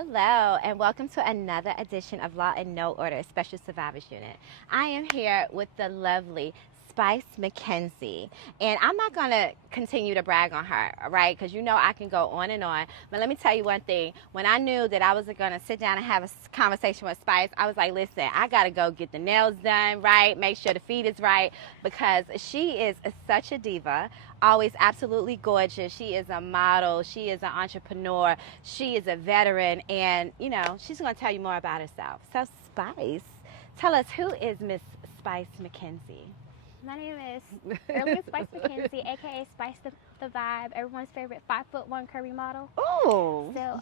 Hello, and welcome to another edition of Law and No Order Special Survivors Unit. I am here with the lovely Spice McKenzie, and I'm not going to continue to brag on her, right? Because you know I can go on and on. But let me tell you one thing. When I knew that I was going to sit down and have a conversation with Spice, I was like, listen, I got to go get the nails done, right? Make sure the feet is right, because she is such a diva. Always absolutely gorgeous. She is a model. She is an entrepreneur. She is a veteran. And, you know, she's going to tell you more about herself. So, Spice, tell us, who is Miss Spice McKenzie? My name is Erline Spice McKenzie, aka Spice the Vibe, everyone's favorite 5'1" curvy model. Oh. So,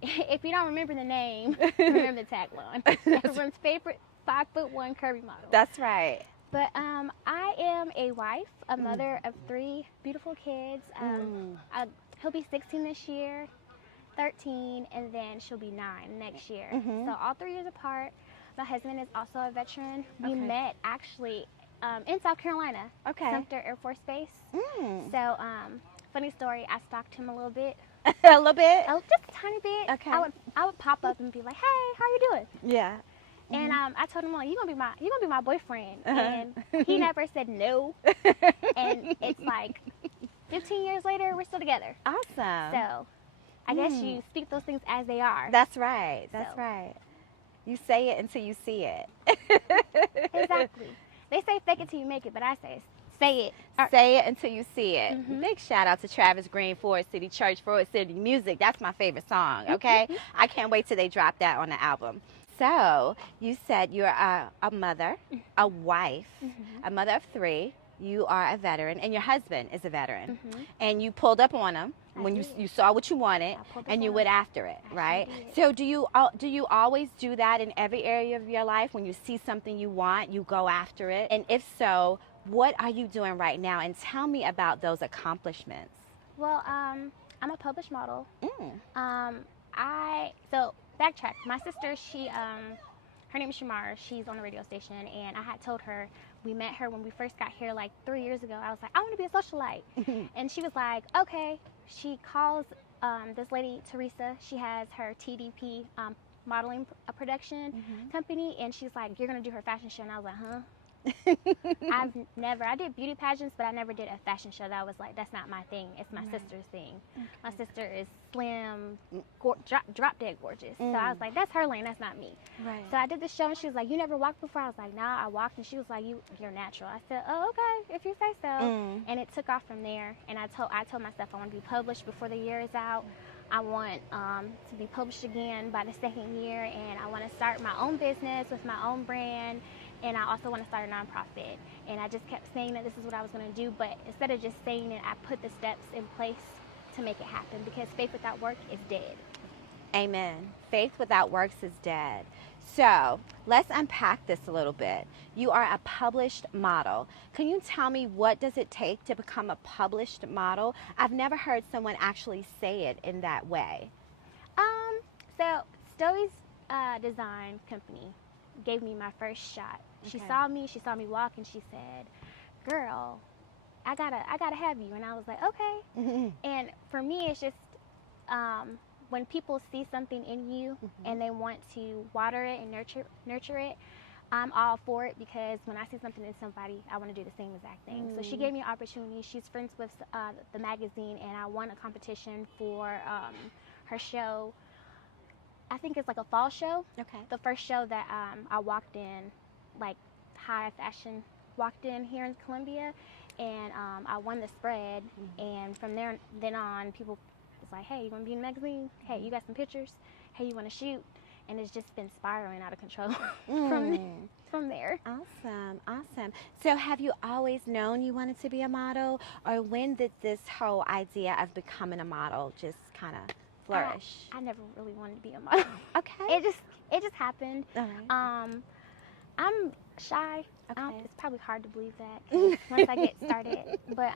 if you don't remember the name, remember the tagline. Everyone's favorite 5'1" curvy model. That's right. But I am a wife, a mother of 3 beautiful kids. He'll be 16 this year, 13, and then she'll be 9 next year. So all 3 years apart. My husband is also a veteran. We met actually in South Carolina, Sumter Air Force Base. So funny story, I stalked him a little bit. A little bit? Oh, just a tiny bit. Okay. I would pop up and be like, hey, how you doing? Yeah. And I told him, well, you're gonna be my boyfriend. And he never said no. And it's like 15 years later, we're still together. Awesome. So I guess you speak those things as they are. That's right. That's right. You say it until you see it. Exactly. They say fake it till you make it, but I say it. Say it until you see it. Big shout out to Travis Green, Forest City Church, Forest City Music. That's my favorite song, okay? I can't wait till they drop that on the album. So, you said you're a mother, a wife, a mother of 3. You are a veteran, and your husband is a veteran. And you pulled up on him when you saw what you wanted, and you went after it, right? So do you always do that in every area of your life? When you see something you want, you go after it? And if so, what are you doing right now? And tell me about those accomplishments. Well, I'm a published model. So backtrack. My sister, her name is Shamar. She's on the radio station, and I had told her, we met her when we first got here like 3 years ago. I was like, I want to be a socialite. And she was like, okay. She calls this lady, Teresa. She has her TDP modeling production company, and she's like, you're going to do her fashion show. And I was like, huh? I did beauty pageants, but I never did a fashion show. That was like, that's not my thing. It's my sister's thing. My sister is slim, drop dead gorgeous. So I was like, that's her lane, that's not me. So I did the show, and she was like, you never walked before? I was like, nah, I walked. And she was like, you're natural. I said, oh, okay, if you say so. And it took off from there. And I told myself I want to be published before the year is out. I want to be published again by the 2nd year, and I want to start my own business with my own brand. And I also want to start a nonprofit. And I just kept saying that this is what I was going to do, but instead of just saying it, I put the steps in place to make it happen, because faith without work is dead. Amen. Faith without works is dead. So let's unpack this a little bit. You are a published model. Can you tell me, what does it take to become a published model? I've never heard someone actually say it in that way. So Stowie's design company gave me my first shot. She saw me walk, and she said, girl, I gotta have you. And I was like, okay. And for me, it's just when people see something in you and they want to water it and nurture it, I'm all for it, because when I see something in somebody, I want to do the same exact thing. So she gave me an opportunity. She's friends with the magazine, and I won a competition for her show. I think it's like a fall show. The first show that I walked in, like high fashion, walked in here in Columbia, and I won the spread. And from then on, people was like, hey, you want to be in the magazine? Hey, you got some pictures? Hey, you want to shoot? And it's just been spiraling out of control from there. Awesome. So have you always known you wanted to be a model, or when did this whole idea of becoming a model just kind of flourish? I never really wanted to be a model. Okay. It just happened. All right. I'm shy. It's probably hard to believe that, 'cause once I get started. But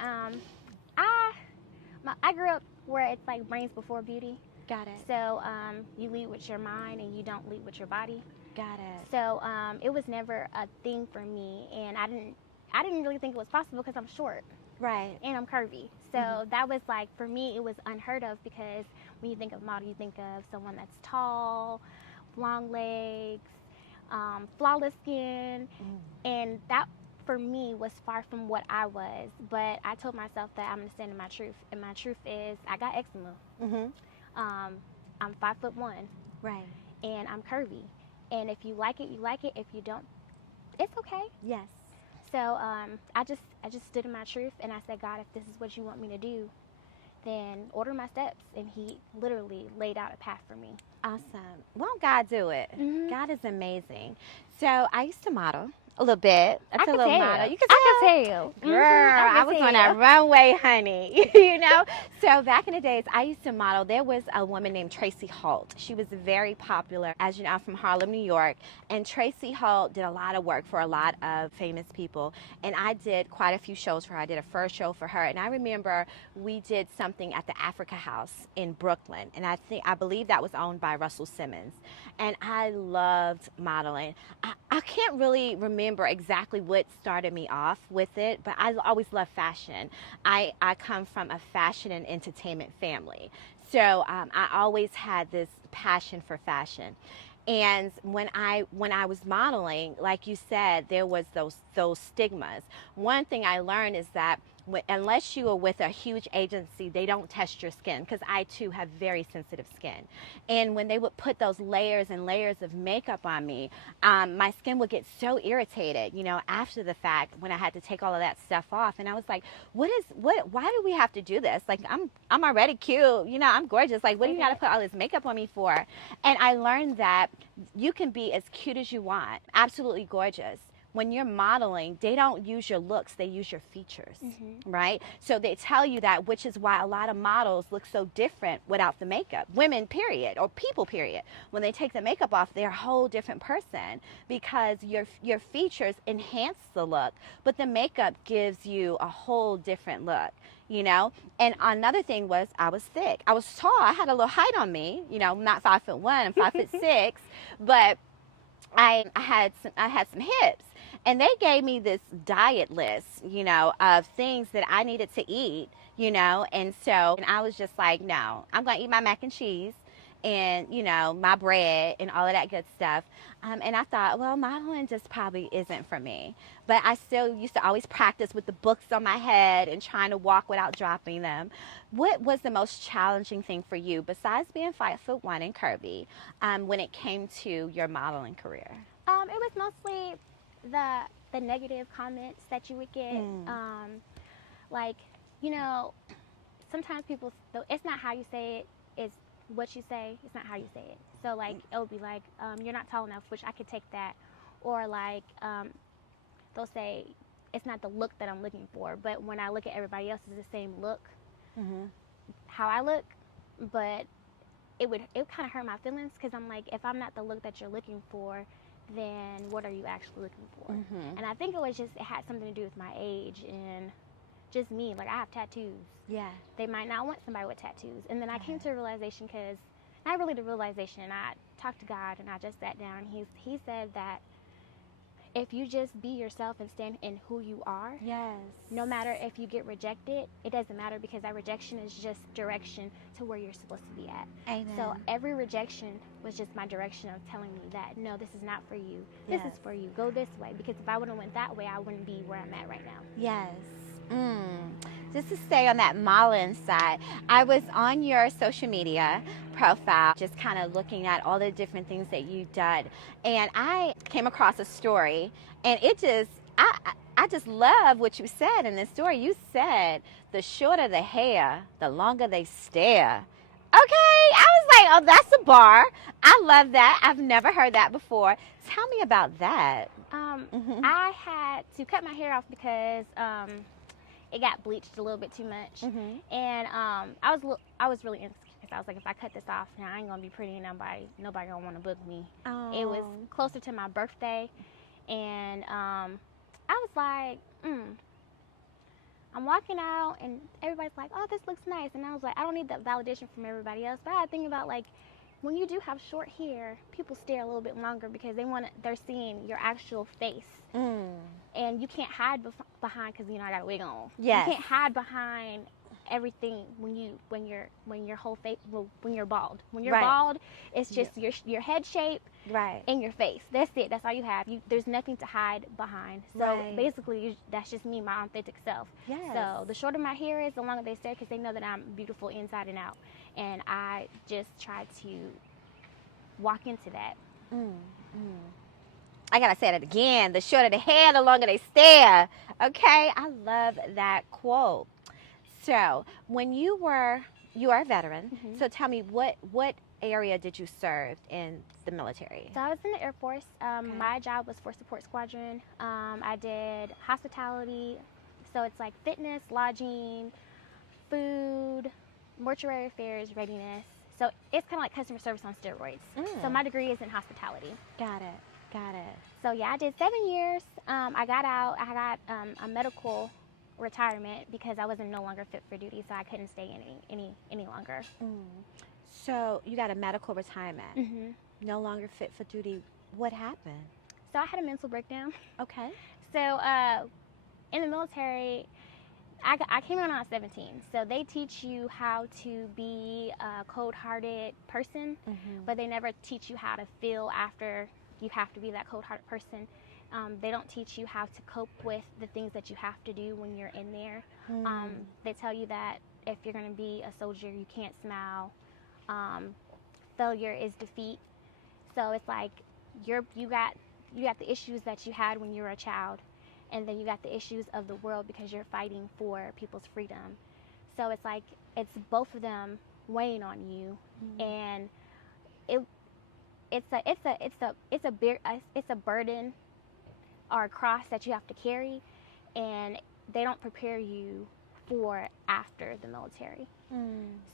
I grew up where it's like brains before beauty. Got it. So you lead with your mind, and you don't lead with your body. Got it. So it was never a thing for me, and I didn't really think it was possible, because I'm short. Right. And I'm curvy. So that was like, for me, it was unheard of, because when you think of model, you think of someone that's tall, long legs, flawless skin, and that for me was far from what I was. But I told myself that I'm gonna stand in my truth, and my truth is I got eczema. I'm 5'1", Right. and I'm curvy. And if you like it, you like it. If you don't, it's okay. Yes. So I just stood in my truth, and I said, God, if this is what you want me to do, then order my steps. And He literally laid out a path for me. Awesome. Won't God do it? Mm-hmm. God is amazing. So I used to model a little bit. I can little tell. model. You can I can tell. Girl, I was on a runway, honey. You know? So back in the days, I used to model. There was a woman named Tracy Holt. She was very popular. As you know, I'm from Harlem, New York. And Tracy Holt did a lot of work for a lot of famous people. And I did quite a few shows for her. I did a first show for her. And I remember we did something at the Africa House in Brooklyn. And I believe that was owned by Russell Simmons. And I loved modeling. I can't really remember exactly what started me off with it, but I always loved fashion. I come from a fashion and entertainment family. So I always had this passion for fashion. And when I was modeling, like you said, there was those stigmas. One thing I learned is that unless you are with a huge agency, they don't test your skin, because I too have very sensitive skin. And when they would put those layers and layers of makeup on me, my skin would get so irritated, you know, after the fact when I had to take all of that stuff off. And I was like, why do we have to do this? Like, I'm already cute, you know, I'm gorgeous. Like, what do you got to put all this makeup on me for? And I learned that you can be as cute as you want, absolutely gorgeous. When you're modeling, they don't use your looks, they use your features, right? So they tell you that, which is why a lot of models look so different without the makeup. Women, period, or people, period. When they take the makeup off, they're a whole different person, because your features enhance the look, but the makeup gives you a whole different look, you know? And another thing was, I was thick. I was tall. I had a little height on me, you know, not 5'1", I'm 5'6", but I had some hips. And they gave me this diet list, you know, of things that I needed to eat, you know. And I was just like, no, I'm going to eat my mac and cheese and, you know, my bread and all of that good stuff. And I thought, well, modeling just probably isn't for me. But I still used to always practice with the books on my head and trying to walk without dropping them. What was the most challenging thing for you, besides being 5'1" and curvy, when it came to your modeling career? It was mostly the negative comments that you would get. Like, you know, sometimes people, it's not how you say it, it's what you say. It's not how you say it. So like, it would be like, you're not tall enough, which I could take that. Or like, they'll say, it's not the look that I'm looking for. But when I look at everybody else, it's the same look, how I look. But it would kind of hurt my feelings, because I'm like, if I'm not the look that you're looking for, then what are you actually looking for? And I think it had something to do with my age and just me. Like, I have tattoos. Yeah. They might not want somebody with tattoos. And then I came to a realization, because not really the realization, I talked to God and I just sat down. He said that if you just be yourself and stand in who you are, no matter if you get rejected, it doesn't matter, because that rejection is just direction to where you're supposed to be at. Amen. So every rejection was just my direction of telling me that, no, this is not for you. This is for you. Go this way. Because if I would have went that way, I wouldn't be where I'm at right now. Yes. Just to stay on that modeling side, I was on your social media profile, just kind of looking at all the different things that you've done, and I came across a story, and I just love what you said in this story. You said, the shorter the hair, the longer they stare. Okay, I was like, oh, that's a bar. I love that. I've never heard that before. Tell me about that. I had to cut my hair off because it got bleached a little bit too much, and I was really insecure. I was like, if I cut this off, now I ain't gonna be pretty, and nobody gonna want to book me. It was closer to my birthday, and I was like, I'm walking out, and everybody's like, oh, this looks nice, and I was like, I don't need that validation from everybody else. But I think about, like, when you do have short hair, people stare a little bit longer, because they're seeing your actual face. And you can't hide behind, because, you know, I got a wig on. Yes. You can't hide behind everything when your whole face, when you're bald. When you're Right. bald, it's just your head shape Right. and your face. That's it. That's all you have. There's nothing to hide behind. So Right. basically, that's just me, my authentic self. Yes. So the shorter my hair is, the longer they stay, because they know that I'm beautiful inside and out. And I just try to walk into that. I gotta say it again. The shorter the hair, the longer they stare. Okay, I love that quote. So, when you are a veteran. Mhm. So tell me, what area did you serve in the military? So I was in the Air Force. My job was for support squadron. I did hospitality. So it's like fitness, lodging, food, mortuary affairs, readiness. So it's kind of like customer service on steroids. So my degree is in hospitality. Got it. Got it. So yeah, I did 7 years. I got out. I got a medical retirement because I wasn't no longer fit for duty, so I couldn't stay any longer. So you got a medical retirement. Mm-hmm. No longer fit for duty. What happened? So I had a mental breakdown. Okay. So in the military, I came on 17. So they teach you how to be a cold-hearted person, but they never teach you how to feel after you have to be that cold-hearted person. They don't teach you how to cope with the things that you have to do when you're in there. They tell you that if you're going to be a soldier, you can't smile. Failure is defeat. So it's like you got the issues that you had when you were a child, and then you got the issues of the world because you're fighting for people's freedom. So it's like it's both of them weighing on you, and it's a burden or a cross that you have to carry, and they don't prepare you for after the military.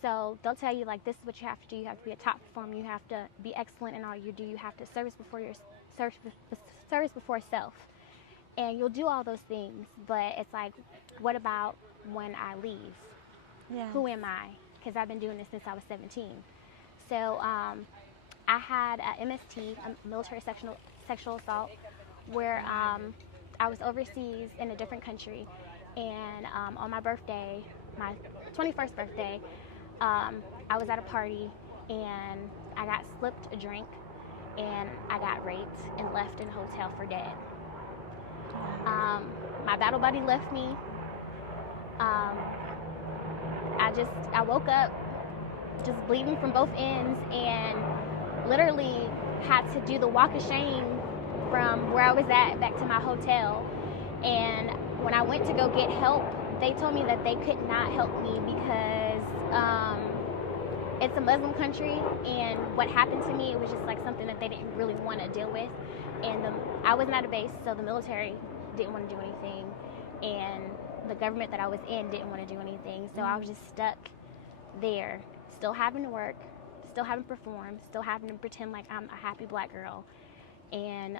So they'll tell you, like, this is what you have to do. You have to be a top performer. You have to be excellent in all you do. You have to service before self. And you'll do all those things, but it's like, what about when I leave? Yeah. Who am I? Because I've been doing this since I was 17. So I had a MST, a military sexual assault, where I was overseas in a different country, and on my birthday, my 21st birthday, I was at a party, and I got slipped a drink, and I got raped and left in a hotel for dead. My battle buddy left me. I woke up just bleeding from both ends, and literally had to do the walk of shame from where I was at back to my hotel. And when I went to go get help, they told me that they could not help me because it's a Muslim country, and what happened to me, it was just like something that they didn't really want to deal with. And I wasn't at a base, so the military didn't want to do anything, and the government that I was in didn't want to do anything. So I was just stuck there, still having to work, still having to perform, still having to pretend like I'm a happy black girl, and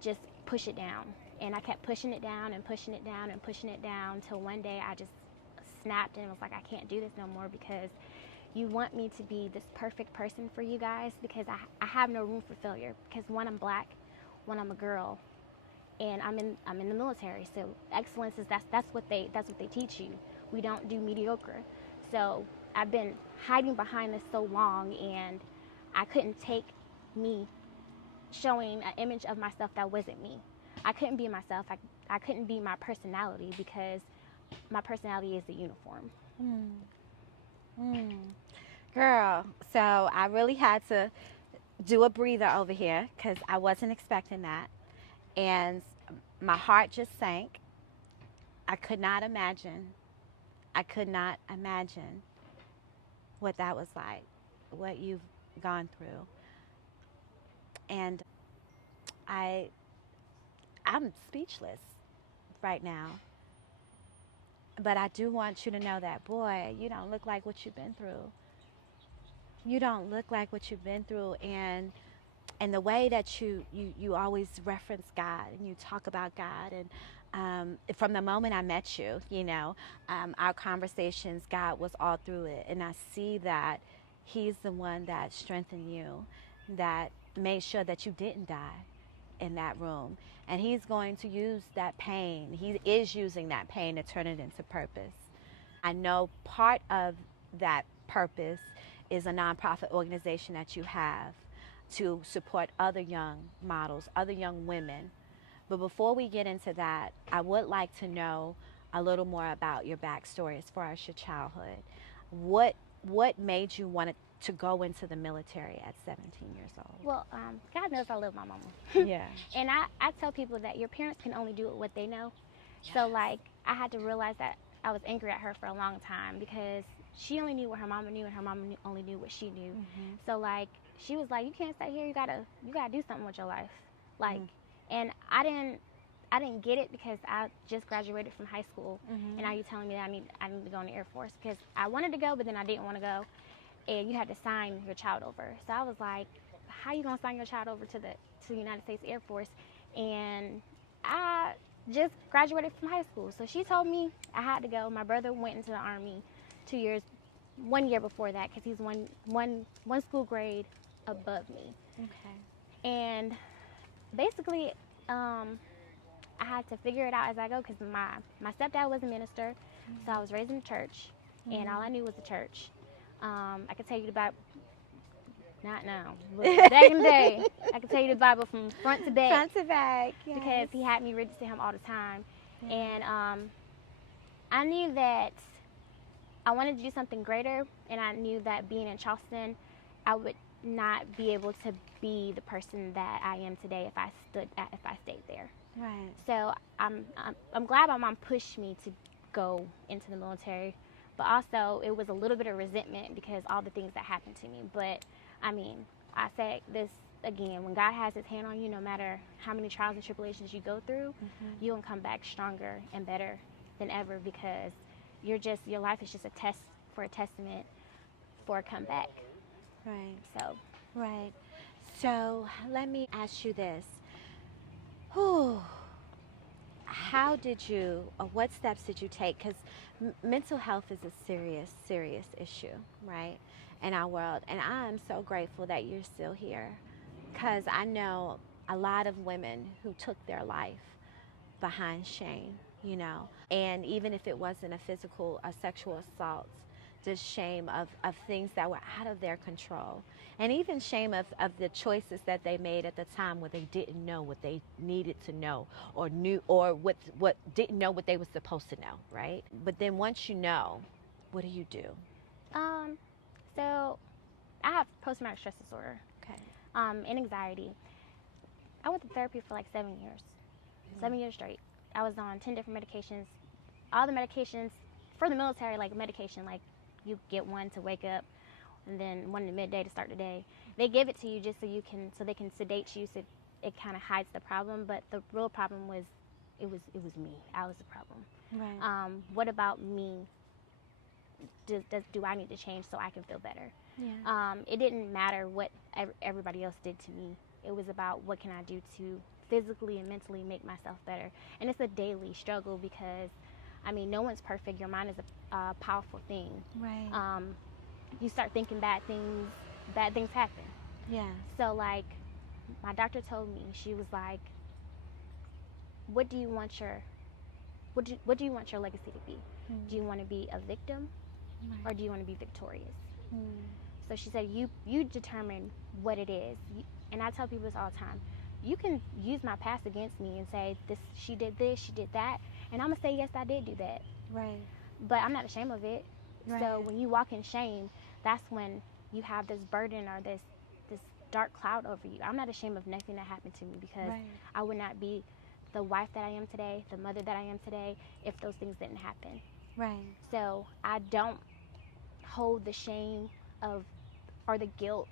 just push it down. And I kept pushing it down and pushing it down and pushing it down till one day I just snapped and was like, I can't do this no more, because you want me to be this perfect person for you guys, because I have no room for failure, because one, I'm black, one, I'm a girl, and I'm in the military. So excellence is that's what they teach you. We don't do mediocre. So I've been hiding behind this so long, and I couldn't take me showing an image of myself that wasn't me. I couldn't be myself. I couldn't be my personality, because my personality is the uniform. Girl, so I really had to do a breather over here because I wasn't expecting that. And my heart just sank. I could not imagine what that was like, what you've gone through. And I'm speechless right now. But I do want you to know that, boy, you don't look like what you've been through. You don't look like what you've been through, and the way that you always reference God and you talk about God, and from the moment I met you, our conversations, God was all through it, and I see that He's the one that strengthened you, that made sure that you didn't die in that room, and He's going to use that pain. He is using that pain to turn it into purpose. I know part of that purpose is a nonprofit organization that you have to support other young models, other young women. But before we get into that, I would like to know a little more about your backstory as far as your childhood. What made you want to go into the military at 17 years old? Well, God knows I love my mama. Yeah. And I tell people that your parents can only do what they know. Yes. So, like, I had to realize that I was angry at her for a long time because she only knew what her mama knew, and her mama only knew what she knew. Mm-hmm. So, like, she was like, you can't stay here. You gotta do something with your life. Like, and I didn't get it because I just graduated from high school, and now you're telling me that I need to go in the Air Force because I wanted to go, but then I didn't want to go, and you had to sign your child over. So I was like, how you gonna sign your child over to the United States Air Force? And I just graduated from high school, so she told me I had to go. My brother went into the Army 1 year before that because he's one school grade above me. Okay. And basically, I had to figure it out as I go because my stepdad was a minister, so I was raised in the church, and all I knew was the church. I could tell you the Bible, not now, but back in the day, I could tell you the Bible from front to back. Front to back, yes. Because he had me read to him all the time. And I knew that I wanted to do something greater, and I knew that being in Charleston, I would not be able to be the person that I am today if I stayed there. Right. So I'm glad my mom pushed me to go into the military, but also it was a little bit of resentment because all the things that happened to me. But I mean, I say this again, when God has his hand on you, no matter how many trials and tribulations you go through, you'll come back stronger and better than ever because your life is just a testament for a comeback. Right. So. Right. So let me ask you this. How did you, or what steps did you take? Because mental health is a serious, serious issue, right, in our world. And I'm so grateful that you're still here because I know a lot of women who took their life behind shame, you know. And even if it wasn't a sexual assault, just shame of things that were out of their control. And even shame of the choices that they made at the time where they didn't know what they needed to know or knew or what didn't know what they were supposed to know, right? But then once you know, what do you do? So I have post-traumatic stress disorder. Okay. And anxiety. I went to therapy for like 7 years. 7 years straight. I was on 10 different medications. All the medications for the military, like medication, like you get one to wake up and then one in midday to start the day. They give it to you just so they can sedate you so it kind of hides the problem, but the real problem was it was me. I was the problem. Right. What about me do I need to change so I can feel better? Yeah. It didn't matter what everybody else did to me. It was about what can I do to physically and mentally make myself better. And it's a daily struggle because I mean, no one's perfect. Your mind is a powerful thing. Right. You start thinking bad things happen. Yeah. So, like, my doctor told me, she was like, what do you want your legacy to be? Do you want to be a victim or do you want to be victorious? So she said, you determine what it is. And I tell people this all the time. You can use my past against me and say, she did this, she did that. And I'm going to say, yes, I did do that. Right. But I'm not ashamed of it. Right. So when you walk in shame, that's when you have this burden or this dark cloud over you. I'm not ashamed of nothing that happened to me because I would not be the wife that I am today, the mother that I am today, if those things didn't happen. Right. So I don't hold the shame or the guilt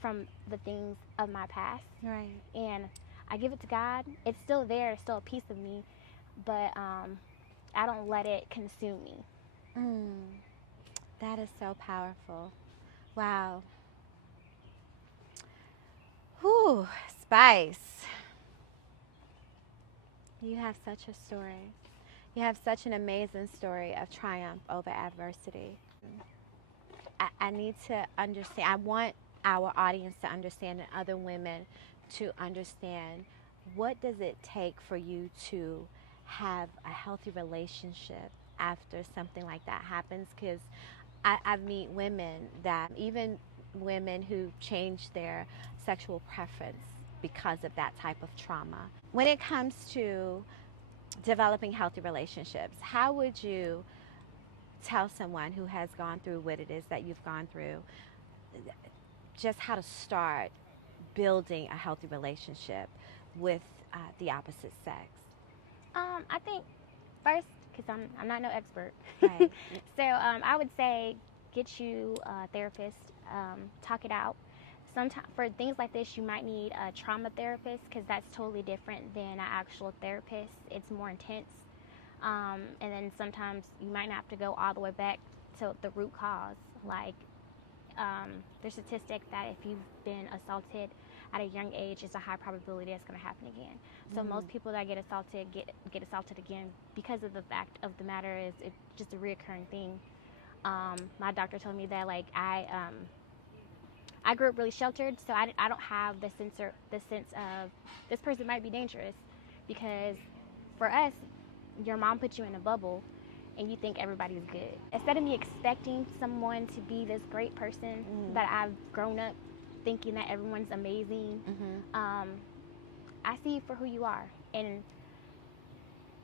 from the things of my past. Right. And I give it to God. It's still there. It's still a piece of me. But I don't let it consume me. That is so powerful. Wow. Whew, Spice. You have such a story. You have such an amazing story of triumph over adversity. I need to understand. I want our audience to understand and other women to understand, what does it take for you to have a healthy relationship after something like that happens? Because I meet women that, even women who change their sexual preference because of that type of trauma. When it comes to developing healthy relationships, how would you tell someone who has gone through what it is that you've gone through, just how to start building a healthy relationship with the opposite sex? I think first, because I'm not no expert, Right. so I would say get you a therapist, talk it out. Sometimes for things like this, you might need a trauma therapist, because that's totally different than an actual therapist. It's more intense. And then sometimes you might not have to go all the way back to the root cause. Like, there's a statistic that if you've been assaulted at a young age, it's a high probability that's going to happen again. So most people that get assaulted get assaulted again, because of the fact of the matter is it's just a reoccurring thing. My doctor told me that, like, I grew up really sheltered, so I don't have the sense of this person might be dangerous, because for us, your mom put you in a bubble and you think everybody's good. Instead of me expecting someone to be this great person that I've grown up thinking that everyone's amazing, I see you for who you are, and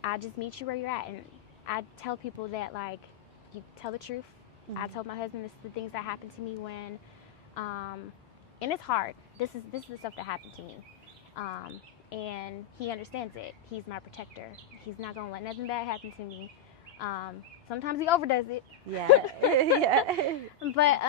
I just meet you where you're at. And I tell people that, like, you tell the truth. I told my husband this is the things that happened to me when, and it's hard. This is the stuff that happened to me. And he understands it. He's my protector. He's not gonna let nothing bad happen to me. Sometimes he overdoes it. Yeah. Yeah. But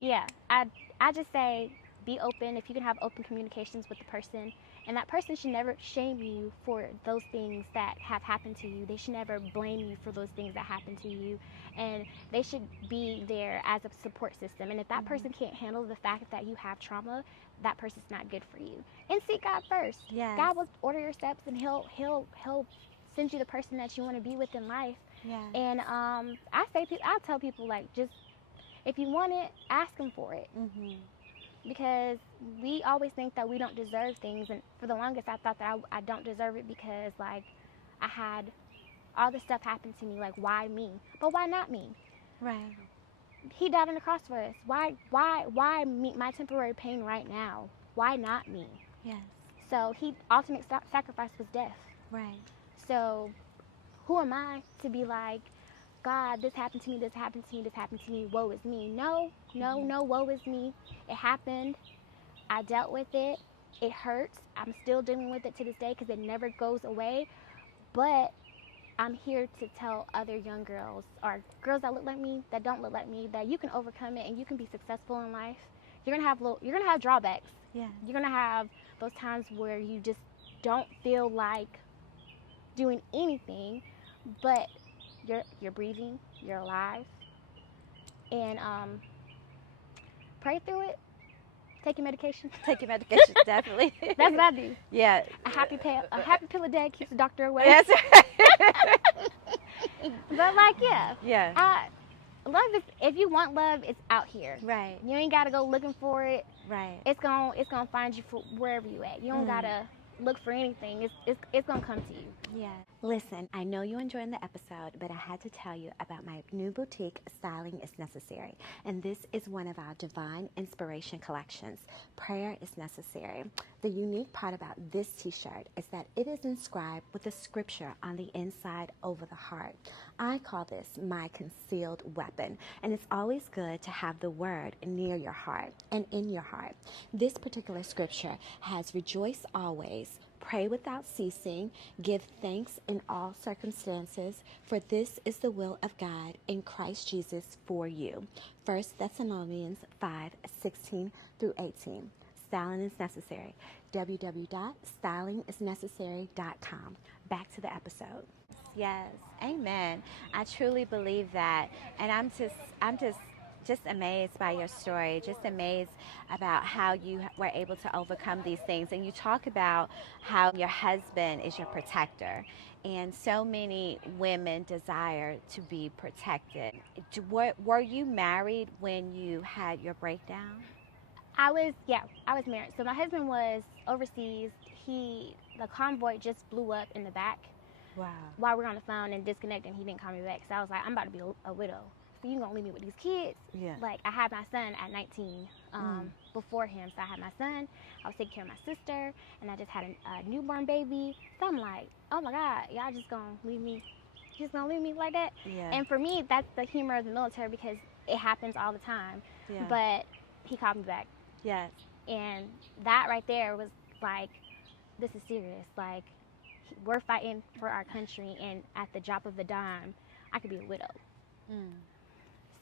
yeah, I just say be open. If you can have open communications with the person, and that person should never shame you for those things that have happened to you. They should never blame you for those things that happened to you, and they should be there as a support system. And if that person can't handle the fact that you have trauma, that person's not good for you. And seek God first. Yes. God will order your steps, and He'll send you the person that you want to be with in life. Yeah. And I tell people, like, just if you want it, ask Him for it. Because we always think that we don't deserve things, and for the longest I thought that I don't deserve it, because, like, I had all this stuff happen to me. Like, why me? But why not me? Right. He died on the cross for us. Why me, my temporary pain right now? Why not me? Yes. So ultimate sacrifice was death. Right. So who am I to be like, God, this happened to me, this happened to me, this happened to me, woe is me? No, woe is me. It happened. I dealt with it. It hurts. I'm still dealing with it to this day, because it never goes away. But I'm here to tell other young girls, or girls that look like me, that don't look like me, that you can overcome it and you can be successful in life. You're gonna have drawbacks. Yeah. You're gonna have those times where you just don't feel like doing anything, but you're breathing, you're alive, and pray through it. Take your medication. Take your medication, definitely. That's what I do. Yeah. A happy pill a day keeps the doctor away. That's right. But, like, yeah. Yeah. Love is, if you want love, it's out here. Right. You ain't gotta go looking for it. Right. It's gonna find you for wherever you at. You don't gotta look for anything. It's gonna come to you. Yeah. Listen, I know you're enjoying the episode, but I had to tell you about my new boutique, Styling is Necessary. And this is one of our Divine Inspiration collections. Prayer is necessary. The unique part about this t-shirt is that it is inscribed with a scripture on the inside over the heart. I call this my concealed weapon, and it's always good to have the word near your heart and in your heart. This particular scripture has rejoice always, pray without ceasing, give thanks in all circumstances, for this is the will of God in Christ Jesus for you. 1 Thessalonians 5:16 through 18. Styling is necessary. www.stylingisnecessary.com. Back to the episode. Yes, amen. I truly believe that, and I'm just amazed by your story, just amazed about how you were able to overcome these things. And you talk about how your husband is your protector, and so many women desire to be protected. Were you married when you had your breakdown? I was married. So my husband was overseas. The convoy just blew up in the back. Wow. while we were on the phone and disconnected, and he didn't call me back. So I was like, I'm about to be a widow. So you gonna leave me with these kids? Yeah. Like, I had my son at 19 before him. So I had my son, I was taking care of my sister, and I just had a newborn baby. So I'm like, oh my God, y'all just gonna leave me? Just gonna leave me like that? Yeah. And for me, that's the humor of the military, because it happens all the time. Yeah. But he called me back. Yes. And that right there was like, this is serious. Like, we're fighting for our country, and at the drop of the dime, I could be a widow.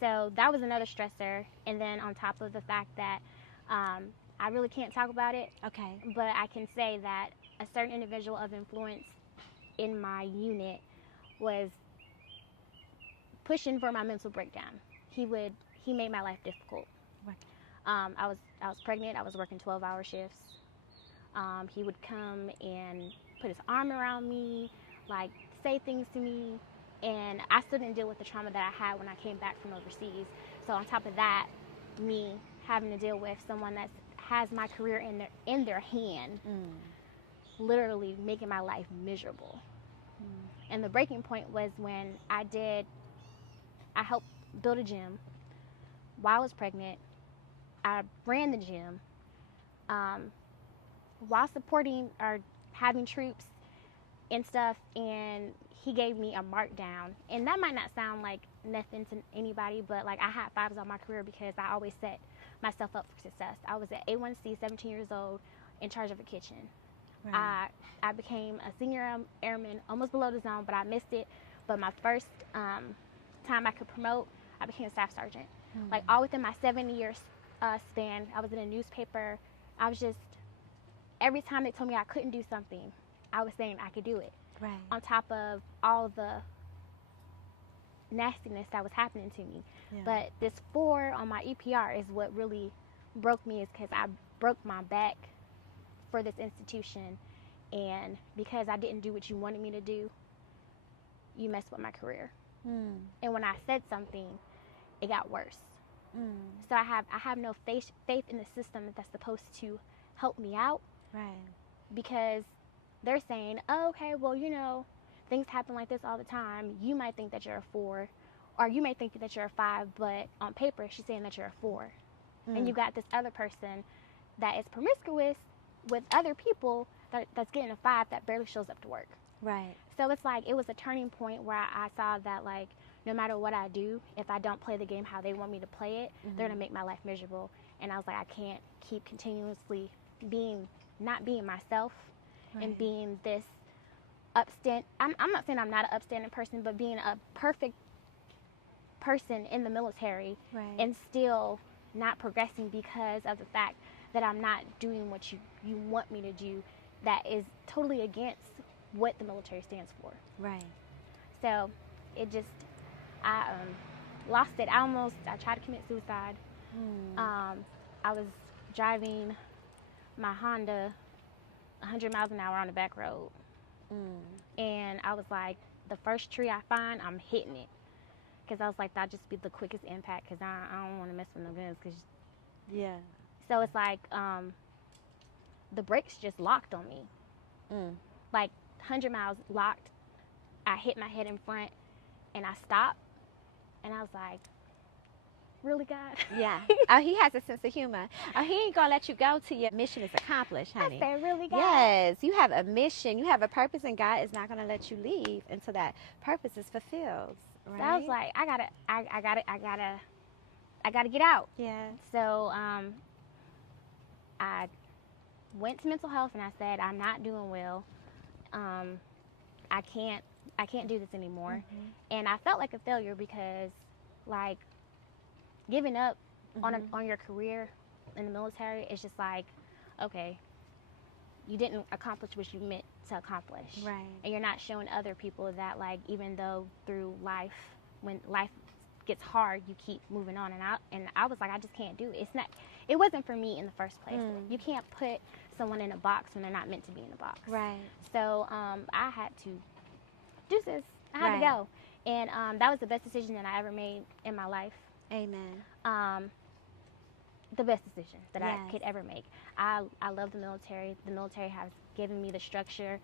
So that was another stressor. And then on top of the fact that I really can't talk about it. Okay. But I can say that a certain individual of influence in my unit was pushing for my mental breakdown. He made my life difficult. Right. I was pregnant. I was working 12-hour shifts. He would come and put his arm around me, like say things to me, and I still didn't deal with the trauma that I had when I came back from overseas. So on top of that, me having to deal with someone that has my career in their hand, literally making my life miserable. And the breaking point was when I helped build a gym while I was pregnant. I ran the gym while supporting or having troops and stuff, and he gave me a markdown. And that might not sound like nothing to anybody, but like, I had fives on my career because I always set myself up for success. I was at A1C, 17 years old, in charge of a kitchen. Right. I became a senior airman, almost below the zone, but I missed it. But my first time I could promote, I became a staff sergeant. Like, all within my 7-year span. I was in a newspaper. I was just, every time they told me I couldn't do something, I was saying I could do it. Right. On top of all the nastiness that was happening to me. Yeah. But this 4 on my EPR is what really broke me, is because I broke my back for this institution, and because I didn't do what you wanted me to do, you messed with my career. And when I said something, it got worse. So I have no faith in the system that's supposed to help me out. Right. Because they're saying, oh, okay, well, you know, things happen like this all the time. You might think that you're a 4, or you may think that you're a 5, but on paper, she's saying that you're a 4. And you got this other person that is promiscuous with other people that's getting a 5 that barely shows up to work. Right. So it's like, it was a turning point where I saw that, like, no matter what I do, if I don't play the game how they want me to play it, they're going to make my life miserable. And I was like, I can't keep continuously not being myself. Right. And being this upstand. I'm not saying I'm not an upstanding person, but being a perfect person in the military, right, and still not progressing because of the fact that I'm not doing what you want me to do, that is totally against what the military stands for. Right. So it just, I lost it. I tried to commit suicide. I was driving my Honda 100 miles an hour on the back road. And I was like, the first tree I find, I'm hitting it. Because I was like, that'd just be the quickest impact, because I don't want to mess with no guns. Yeah. So it's like, the brakes just locked on me. Like, 100 miles locked. I hit my head in front, and I stopped. And I was like, really, God? Yeah. Oh, he has a sense of humor. Oh, he ain't gonna let you go till your mission is accomplished, honey. I said, really, God? Yes. You have a mission. You have a purpose, and God is not gonna let you leave until that purpose is fulfilled. Right? So I was like, I gotta get out. Yeah. So I went to mental health, and I said, I'm not doing well. I can't do this anymore. And I felt like a failure, because, like, giving up on your career in the military is just like, okay, you didn't accomplish what you meant to accomplish. Right. And you're not showing other people that, like, even though through life, when life gets hard, you keep moving on. And I was like, I just can't do it. It wasn't for me in the first place. You can't put someone in a box when they're not meant to be in a box. Right. So I had to do this. I had to go. And that was the best decision that I ever made in my life. Amen. The best decision that I could ever make. I love the military. The military has given me the structure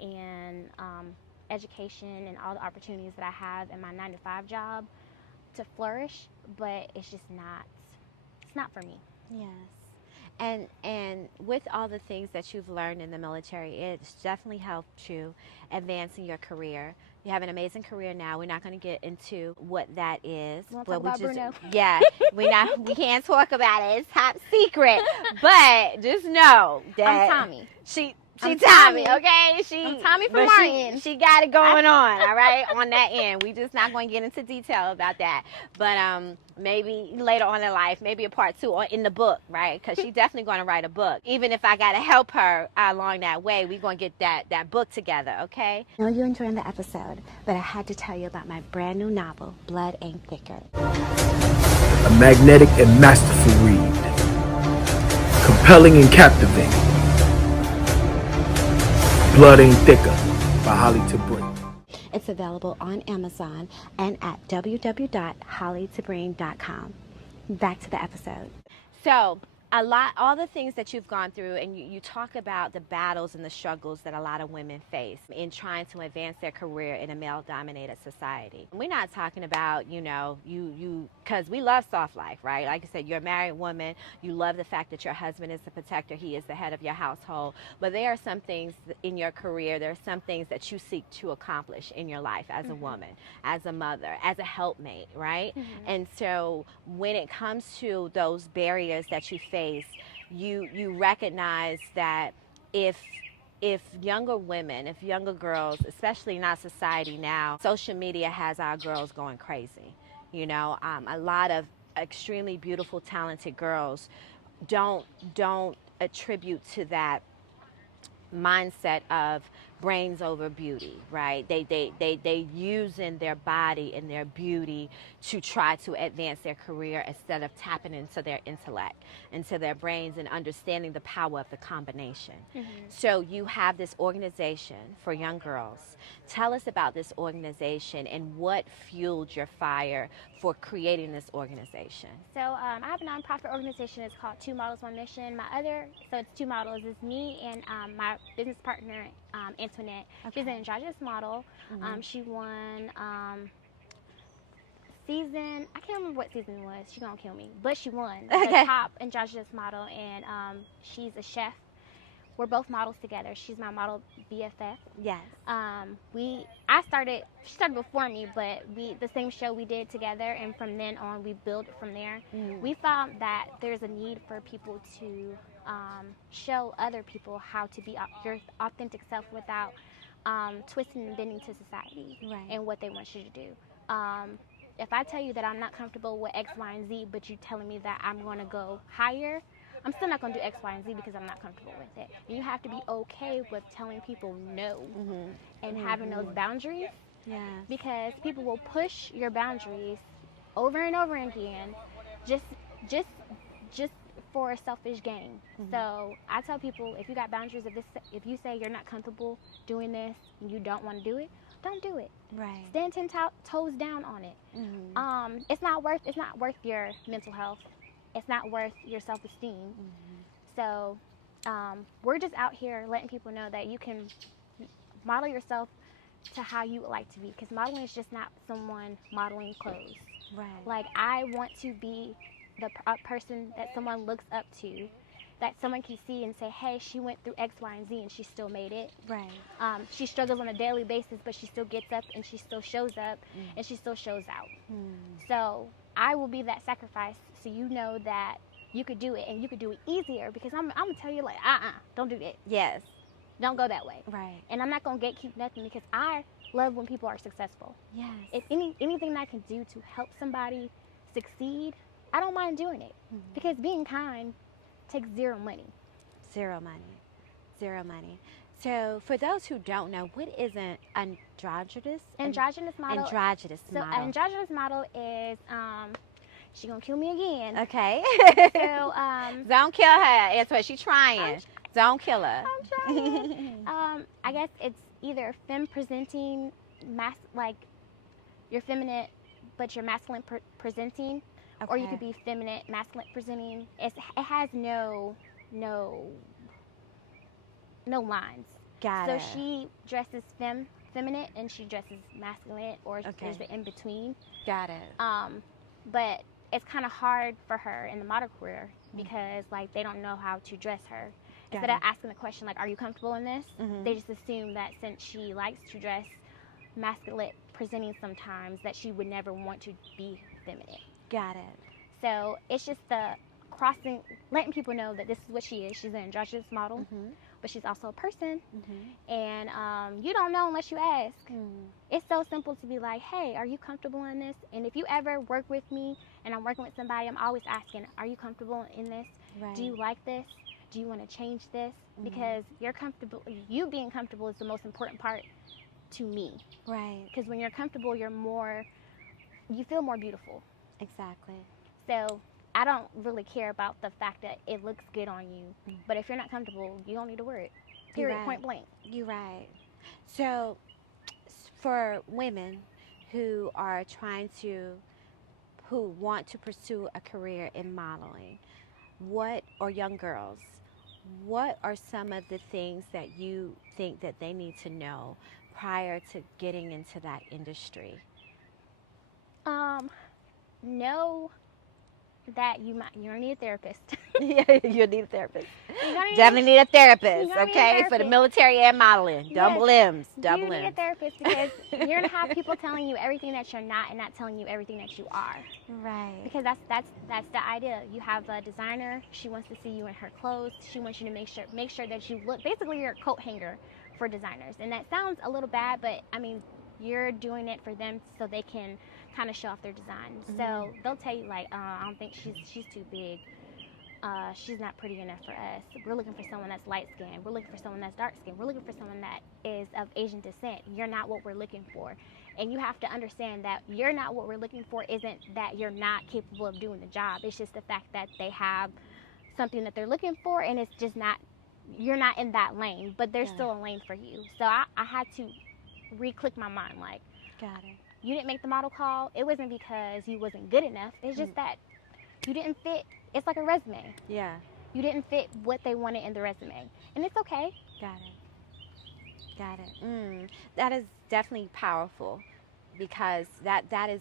and education and all the opportunities that I have in my 9-to-5 job to flourish, but it's just not for me. Yes. And with all the things that you've learned in the military, it's definitely helped you advance in your career. You have an amazing career now. We're not going to get into what that is. You want to talk about Bruno? Yeah, we can't talk about it. It's top secret. But just know that I'm Tommy. She I'm Tommy, Tommy. okay? I'm Tommy from Martin. She got it going on, all right, on that end. We just not going to get into detail about that. But maybe later on in life, maybe a part 2 or in the book, right? Because she's definitely going to write a book. Even if I got to help her along that way, we're going to get that book together, okay? I know you're enjoying the episode, but I had to tell you about my brand new novel, Blood Ain't Thicker. A magnetic and masterful read. Compelling and captivating. Blood Ain't Thicker by Holly Tabring. It's available on Amazon and at www.hollytabring.com. Back to the episode. So, all the things that you've gone through, and you talk about the battles and the struggles that a lot of women face in trying to advance their career in a male-dominated society. We're not talking about, because we love soft life, right? Like I said, you're a married woman. You love the fact that your husband is the protector. He is the head of your household. But there are some things in your career, there are some things that you seek to accomplish in your life as a woman, as a mother, as a helpmate, right? And so when it comes to those barriers that you face, you recognize that if younger women, if younger girls, especially in our society now, social media has our girls going crazy. A lot of extremely beautiful, talented girls don't attribute to that mindset of brains over beauty, right? They using their body and their beauty to try to advance their career instead of tapping into their intellect, into their brains, and understanding the power of the combination. So you have this organization for young girls. Tell us about this organization and what fueled your fire for creating this organization. So I have a nonprofit organization. It's called 2 Models, 1 Mission. So it's 2 models. It's me and my business partner, Antoinette. Okay. She's an androgynous model. She won season, I can't remember what season it was. She's going to kill me. But she won the top androgynous model, and she's a chef. We're both models together. She's my model BFF. Yes. She started before me, but the same show we did together, and from then on we built from there. We found that there's a need for people to show other people how to be your authentic self without twisting and bending to society and what they want you to do. If I tell you that I'm not comfortable with X, Y, and Z, but you're telling me that I'm going to go higher, I'm still not going to do X, Y, and Z because I'm not comfortable with it. You have to be okay with telling people no and having those boundaries, because people will push your boundaries over and over again just for a selfish gain. So I tell people, if you got boundaries, if you say you're not comfortable doing this and you don't want to do it, don't do it. Right. Stand 10 toes down on it. It's not worth your mental health. It's not worth your self-esteem. So we're just out here letting people know that you can model yourself to how you would like to be, because modeling is just not someone modeling clothes. Right. Like, I want to be the person that someone looks up to, that someone can see and say, hey, she went through X, Y, and Z and she still made it. Right. She struggles on a daily basis, but she still gets up and she still shows up and she still shows out. So I will be that sacrifice, so you know that you could do it, and you could do it easier, because I'm going to tell you, like, don't do that. Yes. Don't go that way. Right. And I'm not going to gatekeep nothing, because I love when people are successful. Yes. If anything that I can do to help somebody succeed, I don't mind doing it, because being kind takes zero money. Zero money. Zero money. So for those who don't know, what is an androgynous? Androgynous model. Androgynous so model. Androgynous model is, she gonna kill me again. Okay. So don't kill her. That's what she's trying. Don't kill her. I'm trying. I guess it's either femme presenting, like you're feminine, but you're masculine presenting, or you could be feminine, masculine presenting. It has no lines. Got it. So she dresses feminine and she dresses masculine, or there's the in between. Got it. But it's kind of hard for her in the model career because like they don't know how to dress her. Instead of asking the question like, are you comfortable in this? They just assume that since she likes to dress masculine presenting sometimes, that she would never want to be feminine. Got it. So it's just the crossing, letting people know that this is what she is. She's an androgynous model, but she's also a person. And you don't know unless you ask. It's so simple to be like, hey, are you comfortable in this? And if you ever work with me and I'm working with somebody, I'm always asking, are you comfortable in this? Right. Do you like this? Do you want to change this? Because you being comfortable is the most important part to me. Right. Because when you're comfortable, you feel more beautiful. Exactly. So I don't really care about the fact that it looks good on you. But if you're not comfortable, you don't need to wear it. Period. Point blank. You're right. So for women who are who want to pursue a career in modeling, or young girls, what are some of the things that you think that they need to know prior to getting into that industry? Know that you don't need a therapist. Yeah, you need a therapist. Definitely need a therapist, okay? For the military and modeling. Double M's. You need a therapist because you're going to have people telling you everything that you're not and not telling you everything that you are. Right. Because that's the idea. You have a designer. She wants to see you in her clothes. She wants you to make sure that you look, basically you're a coat hanger for designers. And that sounds a little bad, but I mean, you're doing it for them so they can kind of show off their design. So they'll tell you like, I don't think she's too big. She's not pretty enough for us. We're looking for someone that's light skinned. We're looking for someone that's dark skinned. We're looking for someone that is of Asian descent. You're not what we're looking for. And you have to understand that you're not what we're looking for isn't that you're not capable of doing the job. It's just the fact that they have something that they're looking for and it's just not, you're not in that lane, but there's still a lane for you. So I had to re-click my mind like, got it. You didn't make the model call. It wasn't because you wasn't good enough. It's just that you didn't fit. It's like a resume. Yeah. You didn't fit what they wanted in the resume. And it's okay. Got it. Got it. That is definitely powerful because that is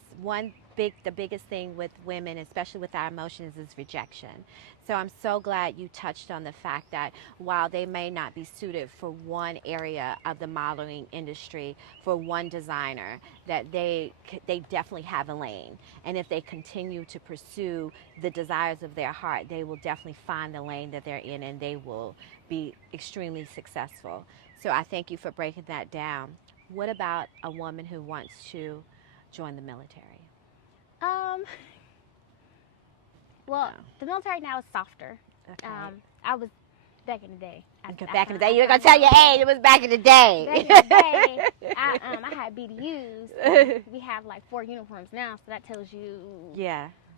the biggest thing with women, especially with our emotions, is rejection. So I'm so glad you touched on the fact that while they may not be suited for one area of the modeling industry, for one designer, that they definitely have a lane. And if they continue to pursue the desires of their heart, they will definitely find the lane that they're in and they will be extremely successful. So I thank you for breaking that down. What about a woman who wants to join the military? Well, the military now is softer. Okay. I was back in the day. Back in the day, you were gonna tell your age. It was back in the day. Back in the day, I had BDUs. We have like 4 uniforms now, so that tells you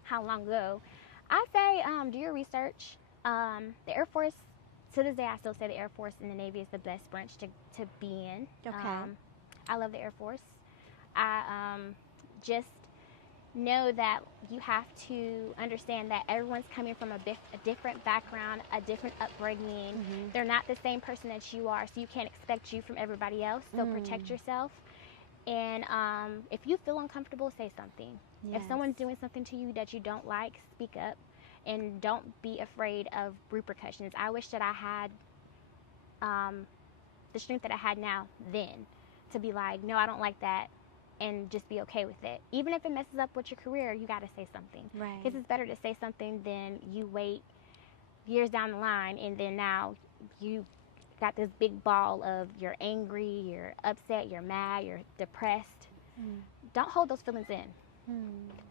how long ago. I say do your research. The Air Force, to this day, I still say the Air Force and the Navy is the best branch to be in. Okay. I love the Air Force. I just know that you have to understand that everyone's coming from a different background, a different upbringing. They're not the same person that you are, so you can't expect you from everybody else. So protect yourself. And if you feel uncomfortable, say something. Yes. If someone's doing something to you that you don't like, speak up. And don't be afraid of repercussions. I wish that I had the strength that I had now then to be like, no, I don't like that. And just be okay with it. Even if it messes up with your career, you got to say something. Right. Because it's better to say something than you wait years down the line and then now you got this big ball of you're angry, you're upset, you're mad, you're depressed. Don't hold those feelings in.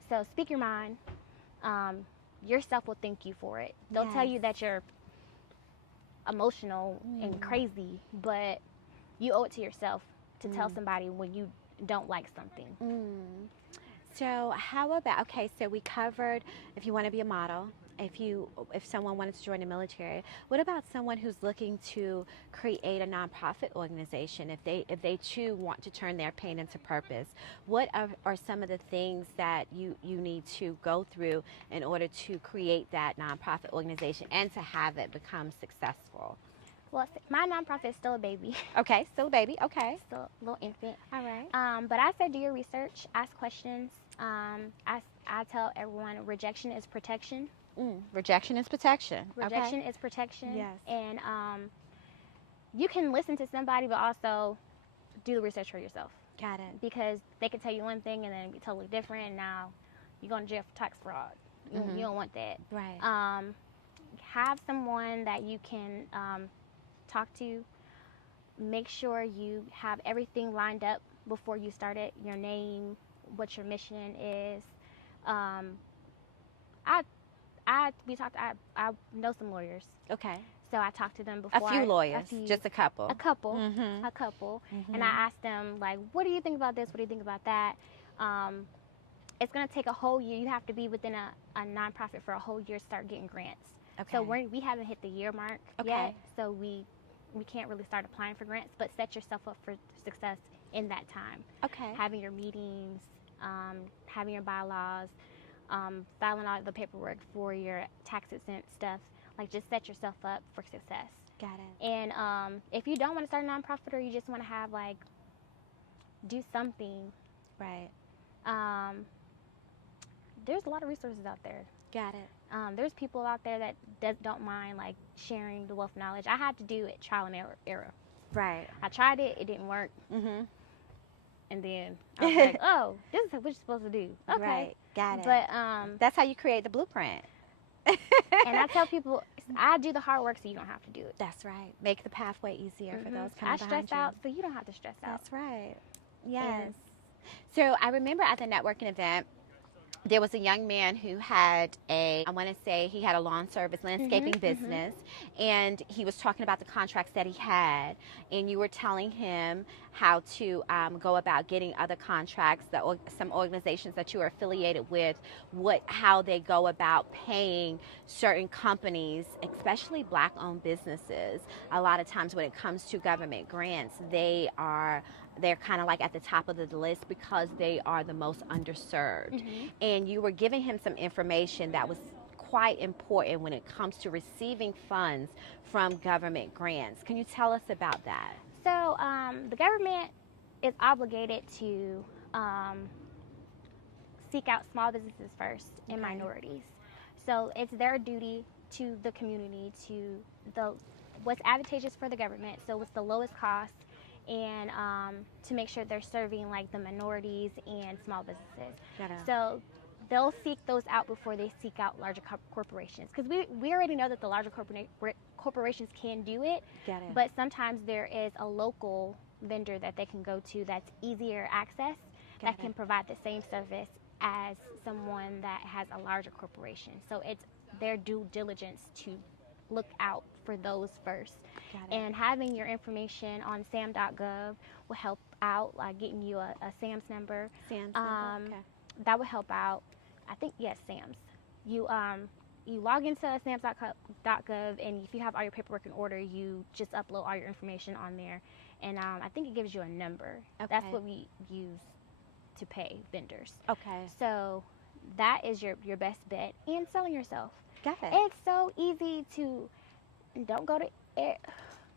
So speak your mind. Yourself will thank you for it. They'll tell you that you're emotional and crazy, but you owe it to yourself to tell somebody when you don't like something. So how about, okay, so we covered if you want to be a model, if someone wanted to join the military. What about someone who's looking to create a nonprofit organization? If they too want to turn their pain into purpose, what are some of the things that you need to go through in order to create that nonprofit organization and to have it become successful? Well, my nonprofit is still a baby, Okay, still a baby. Okay. still a little infant. All right. But I said do your research, ask questions. I tell everyone rejection is protection. Rejection is protection. Rejection is protection. Yes. And you can listen to somebody, but also do the research for yourself. Got it. Because they can tell you one thing and then be totally different, and now you're going to jail for tax fraud. You don't want that. Right. Have someone that you can talk to. Make sure you have everything lined up before you start it. Your name, what your mission is. I know some lawyers, Okay. so I talked to them before. A few lawyers, just a couple. A couple, Mm-hmm. a couple, and I asked them like, "What do you think about this? What do you think about that?" It's gonna take a whole year. You have to be within a nonprofit for a whole year to start getting grants. Okay. So we haven't hit the year mark Okay. yet, so we can't really start applying for grants. But set yourself up for success in that time. Okay. Having your meetings, having your bylaws, filing all the paperwork for your tax exempt stuff. Like, just set yourself up for success. Got it. And if you don't want to start a nonprofit, or you just want to have like do something, Right. there's a lot of resources out there. Got it. There's people out there that don't mind like sharing the wealth of knowledge. I had to do it trial and error. Right. I tried it, it didn't work, Mm-hmm. and then I was like, oh, this is what you're supposed to do. Okay. Right. Got it. But that's how you create the blueprint. and I tell people, I do the hard work so you don't have to do it. That's right. Make the pathway easier for those I coming stress behind you. out so you don't have to stress out. That's right. Yes. So I remember at the networking event, there was a young man who had I want to say he had a lawn service landscaping business, and he was talking about the contracts that he had, and you were telling him how to go about getting other contracts, some organizations that you are affiliated with, how they go about paying certain companies, especially Black-owned businesses. A lot of times when it comes to government grants, they're kind of like at the top of the list because they are the most underserved. And you were giving him some information that was quite important when it comes to receiving funds from government grants. Can you tell us about that? So the government is obligated to seek out small businesses first and minorities. So it's their duty to the community what's advantageous for the government, so what's the lowest cost, and to make sure they're serving like the minorities and small businesses. So they'll seek those out before they seek out larger corporations, because we already know that the larger corporations can do it, but sometimes there is a local vendor that they can go to that's easier access that can provide the same service as someone that has a larger corporation. So it's their due diligence to look out for those first. And having your information on sam.gov will help out, like getting you a SAMS number. That would help out. I think, yes, SAMS. You log into SAMS.gov, and if you have all your paperwork in order, you just upload all your information on there. And I think it gives you a number. That's what we use to pay vendors. So that is your best bet. And selling yourself. It's so easy to, don't go to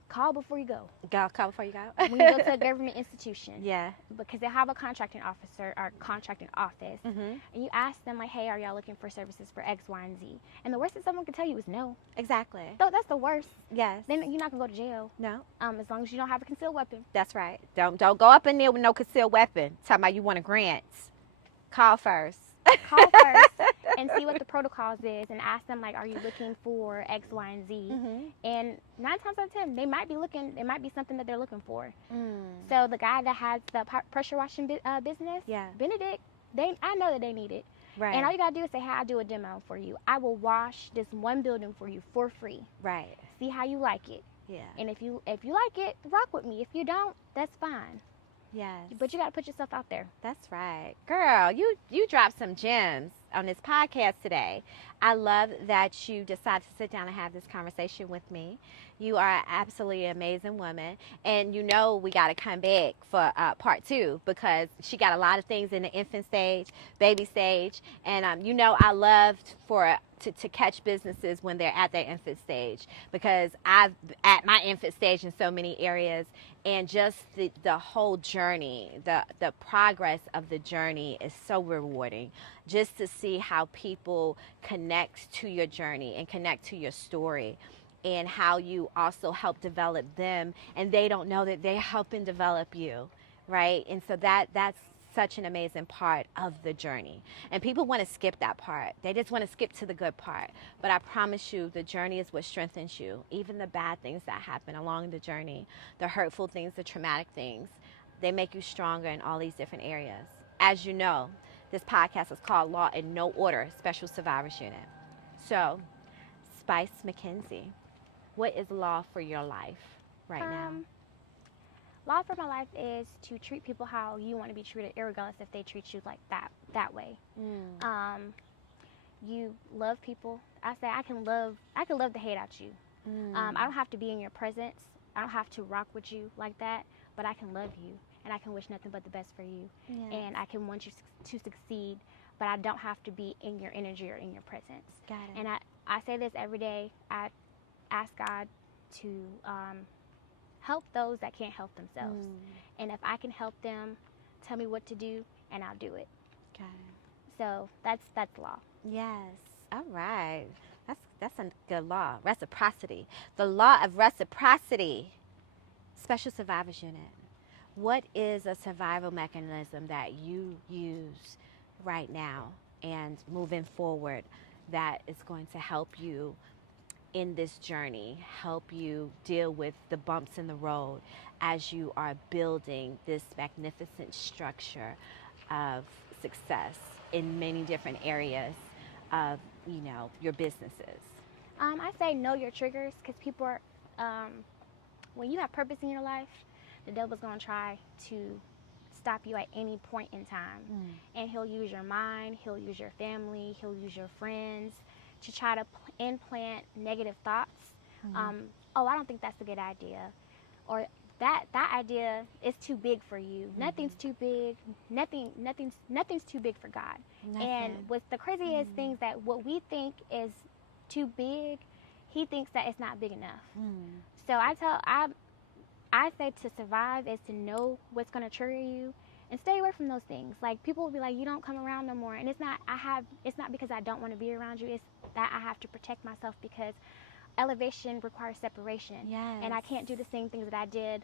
call before you go. Call before you go. When you go to a government institution. Because they have a contracting officer or contracting office. And you ask them like, hey, are y'all looking for services for X, Y, and Z? And the worst that someone can tell you is no. Exactly. So that's the worst. Yes. Then you're not gonna go to jail. No. As long as you don't have a concealed weapon. That's right. Don't go up in there with no concealed weapon. Talking about you want a grant. Call first. Call first and see what the protocols is, and ask them like, are you looking for X, Y, and Z? And 9 times out of 10, they might be looking. It might be something that they're looking for. So the guy that has the pressure washing business, Benedict, I know that they need it. Right. And all you gotta do is say, hey, I'll do a demo for you. I will wash this one building for you for free. Right. See how you like it. Yeah. And if you like it, rock with me. If you don't, that's fine. Yes. But you gotta put yourself out there. That's right. Girl, you dropped some gems. on this podcast today. I love that you decided to sit down and have this conversation with me. You are an absolutely amazing woman, and you know we got to come back for part 2 because she got a lot of things in the infant stage, baby stage, and you know I loved to catch businesses when they're at their infant stage, because I've at my infant stage in so many areas, and just the whole journey, the progress of the journey is so rewarding, just to see how people connect to your journey and connect to your story, and how you also help develop them, and they don't know that they're helping develop you, right? And so that's such an amazing part of the journey. And people want to skip that part. They just want to skip to the good part. But I promise you, the journey is what strengthens you. Even the bad things that happen along the journey, the hurtful things, the traumatic things, they make you stronger in all these different areas. As you know, this podcast is called Law and No Order Special Survivors Unit. So, Spice McKenzie, what is law for your life right now? Law for my life is to treat people how you want to be treated, regardless if they treat you like that way. You love people. I say I can love the hate out you. I don't have to be in your presence. I don't have to rock with you like that, but I can love you, and I can wish nothing but the best for you. Yes. And I can want you to succeed, but I don't have to be in your energy or in your presence. Got it. And I say this every day. I ask God to help those that can't help themselves. And if I can help them, tell me what to do, and I'll do it. Got it. So that's law. Yes. All right. That's a good law. Reciprocity. The law of reciprocity. Special Survivors Unit. What is a survival mechanism that you use right now and moving forward that is going to help you in this journey, help you deal with the bumps in the road as you are building this magnificent structure of success in many different areas of, you know, your businesses? I say know your triggers, because people are, when you have purpose in your life, the devil's going to try to stop you at any point in time. And he'll use your mind, he'll use your family, he'll use your friends to try to implant negative thoughts. Oh, I don't think that's a good idea, or that idea is too big for you. Nothing's too big. Nothing's too big for God. And what's the craziest things, that what we think is too big, he thinks that it's not big enough. So I say to survive is to know what's going to trigger you and stay away from those things. Like, people will be like, you don't come around no more, and it's not because I don't want to be around you. It's that I have to protect myself, because elevation requires separation. Yes. And I can't do the same things that I did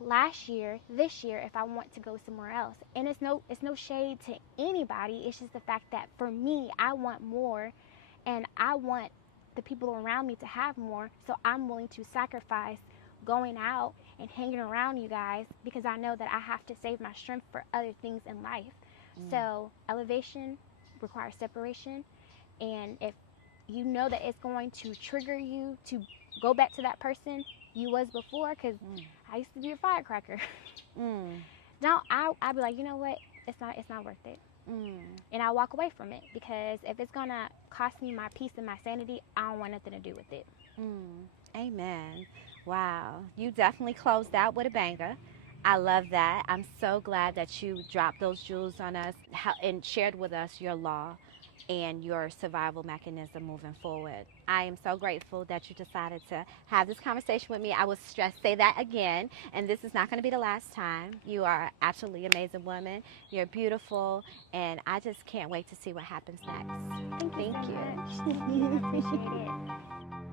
last year, this year, if I want to go somewhere else. And it's no shade to anybody. It's just the fact that for me, I want more, and I want the people around me to have more. So I'm willing to sacrifice going out and hanging around you guys, because I know that I have to save my strength for other things in life. So elevation requires separation, and if you know that it's going to trigger you to go back to that person you was before, because I used to be a firecracker. I'd be like, you know what, it's not worth it. And I walk away from it, because if it's gonna cost me my peace and my sanity, I don't want nothing to do with it. Amen. Wow, you definitely closed out with a banger. I love that. I'm so glad that you dropped those jewels on us and shared with us your law and your survival mechanism moving forward. I am so grateful that you decided to have this conversation with me. I will say that again, and this is not going to be the last time. You are an absolutely amazing woman. You're beautiful, and I just can't wait to see what happens next. Thank you. I appreciate it.